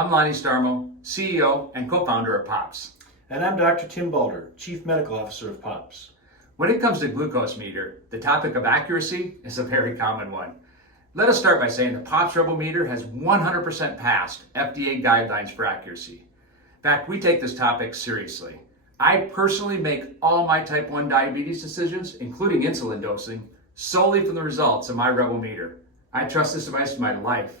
I'm Lonnie Starmo, CEO and co-founder of POPS. And I'm Dr. Tim Balder, Chief Medical Officer of POPS. When it comes to glucose meter, the topic of accuracy is a very common one. Let us start by saying the POPS Rebel meter has 100% passed FDA guidelines for accuracy. In fact, we take this topic seriously. I personally make all my type 1 diabetes decisions, including insulin dosing, solely from the results of my Rebel meter. I trust this device with my life.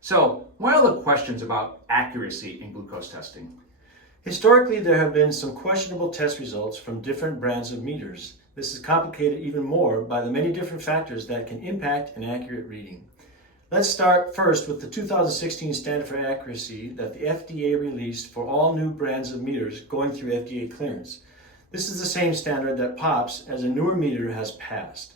So, what are the questions about accuracy in glucose testing? Historically, there have been some questionable test results from different brands of meters. This is complicated even more by the many different factors that can impact an accurate reading. Let's start first with the 2016 standard for accuracy that the FDA released for all new brands of meters going through FDA clearance. This is the same standard that POPS, as a newer meter, has passed.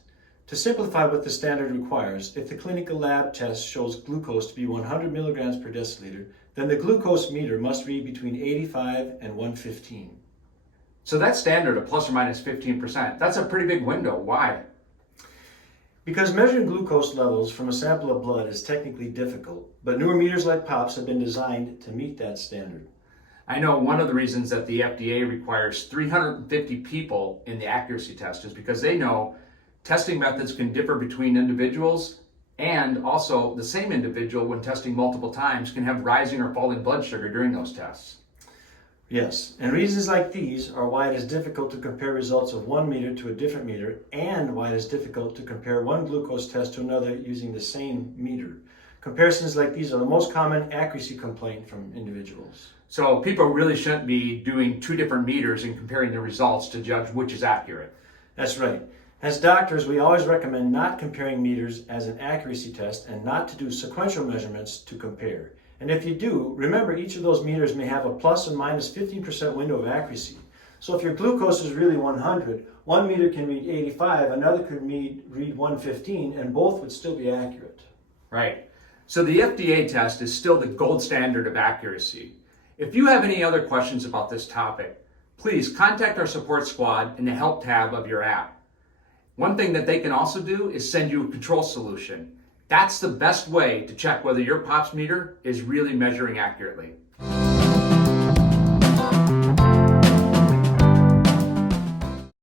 To simplify what the standard requires, if the clinical lab test shows glucose to be 100 milligrams per deciliter, then the glucose meter must read between 85 and 115. So that standard of plus or minus 15%, that's a pretty big window. Why? Because measuring glucose levels from a sample of blood is technically difficult, but newer meters like POPS have been designed to meet that standard. I know one of the reasons that the FDA requires 350 people in the accuracy test is because they know testing methods can differ between individuals, and also the same individual, when testing multiple times, can have rising or falling blood sugar during those tests. Yes, and reasons like these are why it is difficult to compare results of one meter to a different meter, and why it is difficult to compare one glucose test to another using the same meter. Comparisons like these are the most common accuracy complaint from individuals. So people really shouldn't be doing two different meters and comparing the results to judge which is accurate. That's right. As doctors, we always recommend not comparing meters as an accuracy test and not to do sequential measurements to compare. And if you do, remember each of those meters may have a plus and minus 15% window of accuracy. So if your glucose is really 100, one meter can read 85, another could read 115, and both would still be accurate. Right. So the FDA test is still the gold standard of accuracy. If you have any other questions about this topic, please contact our support squad in the help tab of your app. One thing that they can also do is send you a control solution. That's the best way to check whether your POPS meter is really measuring accurately.